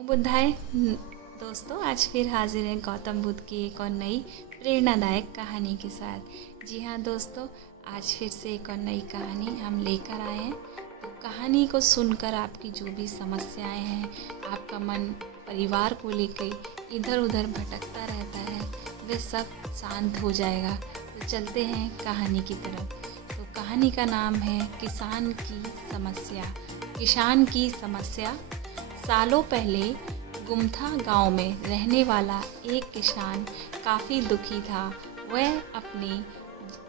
नमो बुद्धाय। दोस्तों, आज फिर हाजिर हैं गौतम बुद्ध की एक और नई प्रेरणादायक कहानी के साथ। जी हाँ दोस्तों, आज फिर से एक और नई कहानी हम लेकर आए हैं। तो कहानी को सुनकर आपकी जो भी समस्याएं हैं, आपका मन परिवार को लेकर इधर उधर भटकता रहता है, वे सब शांत हो जाएगा। तो चलते हैं कहानी की तरफ। तो कहानी का नाम है किसान की समस्या। किसान की समस्या। सालों पहले गुमथा गांव में रहने वाला एक किसान काफ़ी दुखी था। वह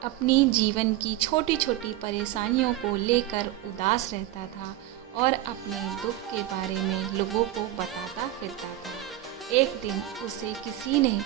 अपनी जीवन की छोटी छोटी परेशानियों को लेकर उदास रहता था और अपने दुख के बारे में लोगों को बताता फिरता था। एक दिन उसे किसी ने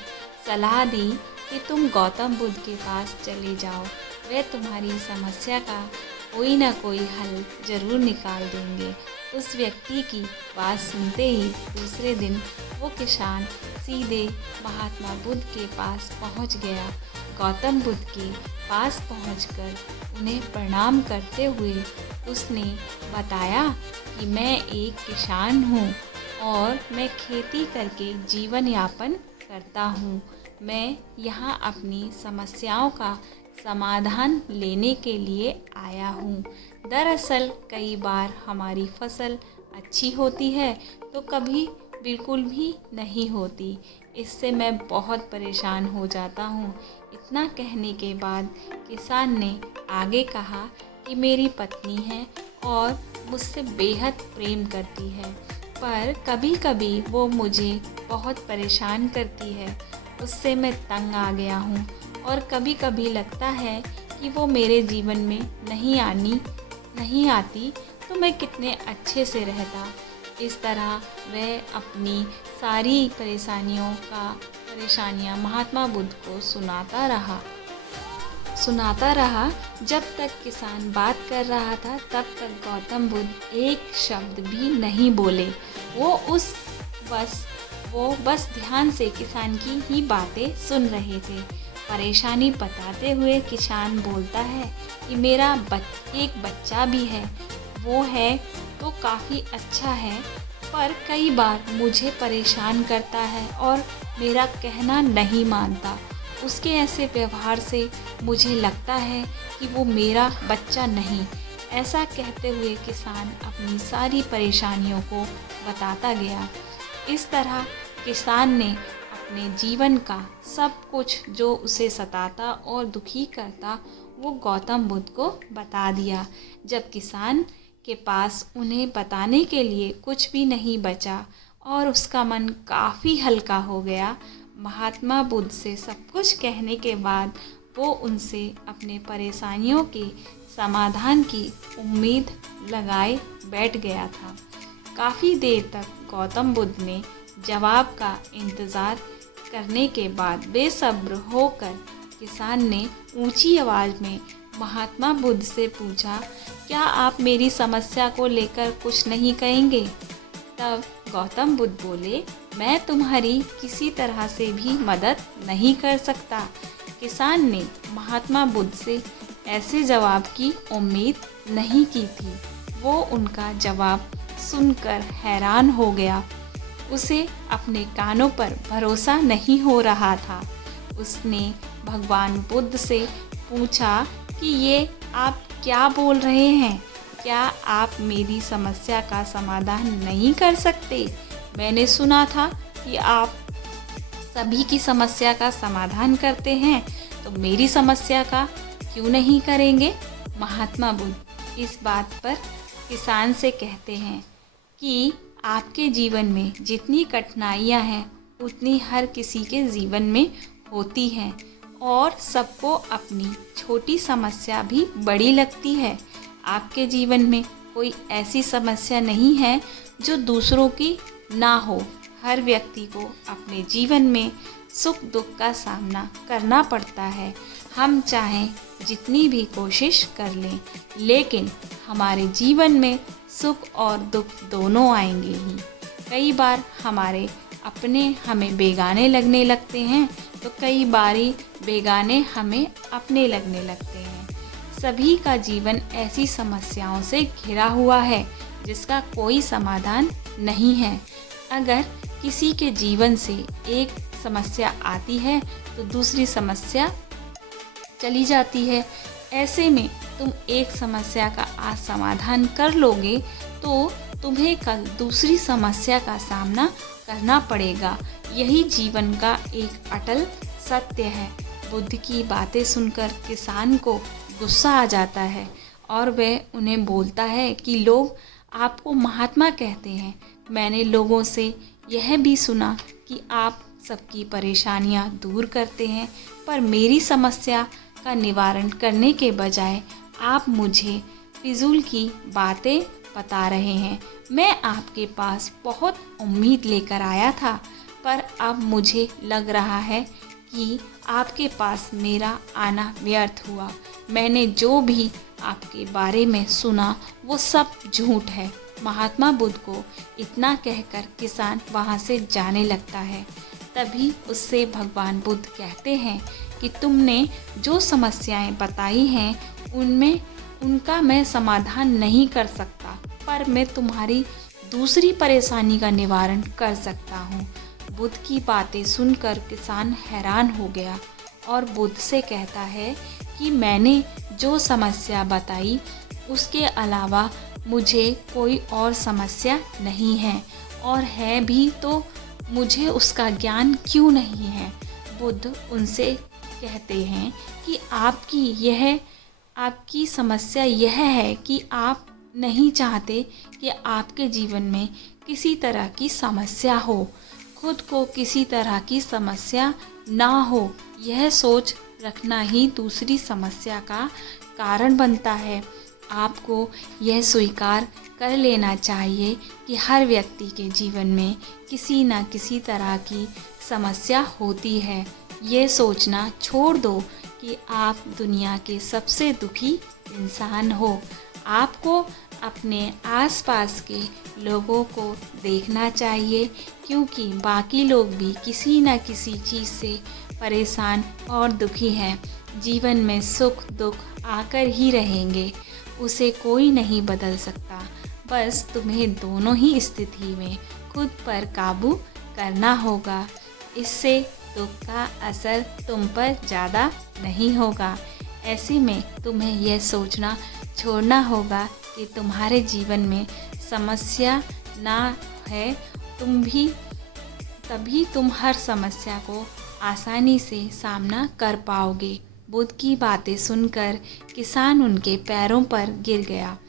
सलाह दी कि तुम गौतम बुद्ध के पास चले जाओ, वे तुम्हारी समस्या का कोई ना कोई हल ज़रूर निकाल देंगे। उस व्यक्ति की बात सुनते ही दूसरे दिन वो किसान सीधे महात्मा बुद्ध के पास पहुंच गया। गौतम बुद्ध के पास पहुंचकर उन्हें प्रणाम करते हुए उसने बताया कि मैं एक किसान हूं और मैं खेती करके जीवन यापन करता हूं। मैं यहाँ अपनी समस्याओं का समाधान लेने के लिए आया हूँ। दरअसल कई बार हमारी फसल अच्छी होती है तो कभी बिल्कुल भी नहीं होती। इससे मैं बहुत परेशान हो जाता हूँ। इतना कहने के बाद किसान ने आगे कहा कि मेरी पत्नी है और मुझसे बेहद प्रेम करती है, पर कभी कभी वो मुझे बहुत परेशान करती है। उससे मैं तंग आ गया हूँ और कभी कभी लगता है कि वो मेरे जीवन में नहीं आती तो मैं कितने अच्छे से रहता। इस तरह वह अपनी सारी परेशानियाँ महात्मा बुद्ध को सुनाता रहा। जब तक किसान बात कर रहा था तब तक गौतम बुद्ध एक शब्द भी नहीं बोले। वो बस ध्यान से किसान की ही बातें सुन रहे थे। परेशानी बताते हुए किसान बोलता है कि मेरा एक बच्चा भी है, वो है तो काफ़ी अच्छा है, पर कई बार मुझे परेशान करता है और मेरा कहना नहीं मानता। उसके ऐसे व्यवहार से मुझे लगता है कि वो मेरा बच्चा नहीं। ऐसा कहते हुए किसान अपनी सारी परेशानियों को बताता गया। इस तरह किसान ने अपने जीवन का सब कुछ जो उसे सताता और दुखी करता वो गौतम बुद्ध को बता दिया। जब किसान के पास उन्हें बताने के लिए कुछ भी नहीं बचा और उसका मन काफ़ी हल्का हो गया, महात्मा बुद्ध से सब कुछ कहने के बाद वो उनसे अपने परेशानियों के समाधान की उम्मीद लगाए बैठ गया था। काफ़ी देर तक गौतम बुद्ध ने जवाब का इंतज़ार करने के बाद बेसब्र होकर किसान ने ऊंची आवाज़ में महात्मा बुद्ध से पूछा, क्या आप मेरी समस्या को लेकर कुछ नहीं कहेंगे? तब गौतम बुद्ध बोले, मैं तुम्हारी किसी तरह से भी मदद नहीं कर सकता। किसान ने महात्मा बुद्ध से ऐसे जवाब की उम्मीद नहीं की थी। वो उनका जवाब सुनकर हैरान हो गया। उसे अपने कानों पर भरोसा नहीं हो रहा था। उसने भगवान बुद्ध से पूछा कि ये आप क्या बोल रहे हैं? क्या आप मेरी समस्या का समाधान नहीं कर सकते? मैंने सुना था कि आप सभी की समस्या का समाधान करते हैं, तो मेरी समस्या का क्यों नहीं करेंगे? महात्मा बुद्ध इस बात पर किसान से कहते हैं कि आपके जीवन में जितनी कठिनाइयाँ हैं उतनी हर किसी के जीवन में होती हैं और सबको अपनी छोटी समस्या भी बड़ी लगती है। आपके जीवन में कोई ऐसी समस्या नहीं है जो दूसरों की ना हो। हर व्यक्ति को अपने जीवन में सुख दुख का सामना करना पड़ता है। हम चाहें जितनी भी कोशिश कर लें, लेकिन हमारे जीवन में सुख और दुख दोनों आएंगे ही। कई बार हमारे अपने हमें बेगाने लगने लगते हैं तो कई बारी बेगाने हमें अपने लगने लगते हैं। सभी का जीवन ऐसी समस्याओं से घिरा हुआ है जिसका कोई समाधान नहीं है। अगर किसी के जीवन से एक समस्या आती है तो दूसरी समस्या चली जाती है। ऐसे में तुम एक समस्या का आज समाधान कर लोगे तो तुम्हें कल दूसरी समस्या का सामना करना पड़ेगा। यही जीवन का एक अटल सत्य है। बुद्ध की बातें सुनकर किसान को गुस्सा आ जाता है और वह उन्हें बोलता है कि लोग आपको महात्मा कहते हैं। मैंने लोगों से यह भी सुना कि आप सबकी परेशानियां दूर करते हैं, पर मेरी समस्या का निवारण करने के बजाय आप मुझे फिजूल की बातें बता रहे हैं। मैं आपके पास बहुत उम्मीद लेकर आया था, पर अब मुझे लग रहा है कि आपके पास मेरा आना व्यर्थ हुआ। मैंने जो भी आपके बारे में सुना वो सब झूठ है। महात्मा बुद्ध को इतना कहकर किसान वहाँ से जाने लगता है। तभी उससे भगवान बुद्ध कहते हैं कि तुमने जो समस्याएं बताई हैं उनका मैं समाधान नहीं कर सकता, पर मैं तुम्हारी दूसरी परेशानी का निवारण कर सकता हूँ। बुद्ध की बातें सुनकर किसान हैरान हो गया और बुद्ध से कहता है कि मैंने जो समस्या बताई उसके अलावा मुझे कोई और समस्या नहीं है, और है भी तो मुझे उसका ज्ञान क्यों नहीं है। बुद्ध उनसे कहते हैं कि आपकी समस्या यह है कि आप नहीं चाहते कि आपके जीवन में किसी तरह की समस्या हो, खुद को किसी तरह की समस्या ना हो। यह सोच रखना ही दूसरी समस्या का कारण बनता है। आपको यह स्वीकार कर लेना चाहिए कि हर व्यक्ति के जीवन में किसी न किसी तरह की समस्या होती है। ये सोचना छोड़ दो कि आप दुनिया के सबसे दुखी इंसान हो। आपको अपने आसपास के लोगों को देखना चाहिए, क्योंकि बाकी लोग भी किसी न किसी चीज़ से परेशान और दुखी हैं। जीवन में सुख दुख आकर ही रहेंगे, उसे कोई नहीं बदल सकता। बस तुम्हें दोनों ही स्थिति में खुद पर काबू करना होगा। इससे दुख का असर तुम पर ज़्यादा नहीं होगा। ऐसे में तुम्हें यह सोचना छोड़ना होगा कि तुम्हारे जीवन में समस्या ना है, तभी तुम हर समस्या को आसानी से सामना कर पाओगे। बुद्ध की बातें सुनकर किसान उनके पैरों पर गिर गया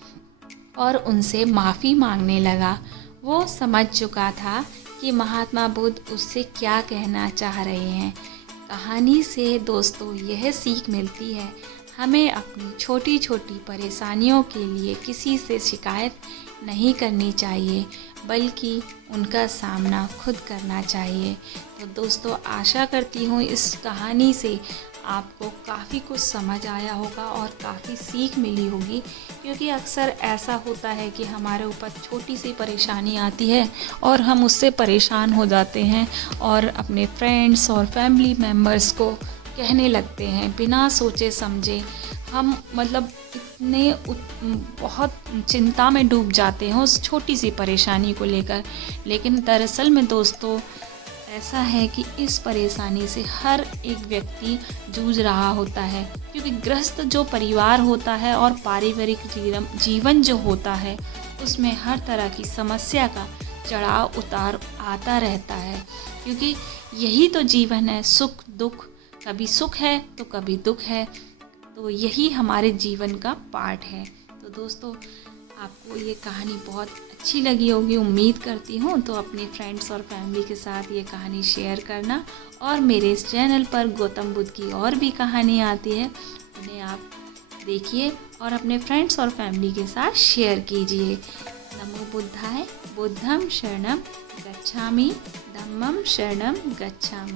और उनसे माफ़ी मांगने लगा। वो समझ चुका था कि महात्मा बुद्ध उससे क्या कहना चाह रहे हैं। कहानी से दोस्तों यह सीख मिलती है, हमें अपनी छोटी छोटी परेशानियों के लिए किसी से शिकायत नहीं करनी चाहिए, बल्कि उनका सामना खुद करना चाहिए। तो दोस्तों आशा करती हूँ इस कहानी से आपको काफ़ी कुछ समझ आया होगा और काफ़ी सीख मिली होगी, क्योंकि अक्सर ऐसा होता है कि हमारे ऊपर छोटी सी परेशानी आती है और हम उससे परेशान हो जाते हैं और अपने फ्रेंड्स और फैमिली मेम्बर्स को कहने लगते हैं बिना सोचे समझे। हम इतने बहुत चिंता में डूब जाते हैं उस छोटी सी परेशानी को लेकर। लेकिन दरअसल में दोस्तों ऐसा है कि इस परेशानी से हर एक व्यक्ति जूझ रहा होता है, क्योंकि गृहस्थ जो परिवार होता है और पारिवारिक जीवन जो होता है उसमें हर तरह की समस्या का चढ़ाव उतार आता रहता है, क्योंकि यही तो जीवन है, सुख दुख। कभी सुख है तो कभी दुख है, तो यही हमारे जीवन का पार्ट है। तो दोस्तों आपको ये कहानी बहुत अच्छी लगी होगी, उम्मीद करती हूँ। तो अपने फ्रेंड्स और फैमिली के साथ ये कहानी शेयर करना, और मेरे इस चैनल पर गौतम बुद्ध की और भी कहानी आती है, उन्हें आप देखिए और अपने फ्रेंड्स और फैमिली के साथ शेयर कीजिए। नमो बुद्धाय। बुद्धं शरणं गच्छामि, धम्मं शरणं गच्छामि।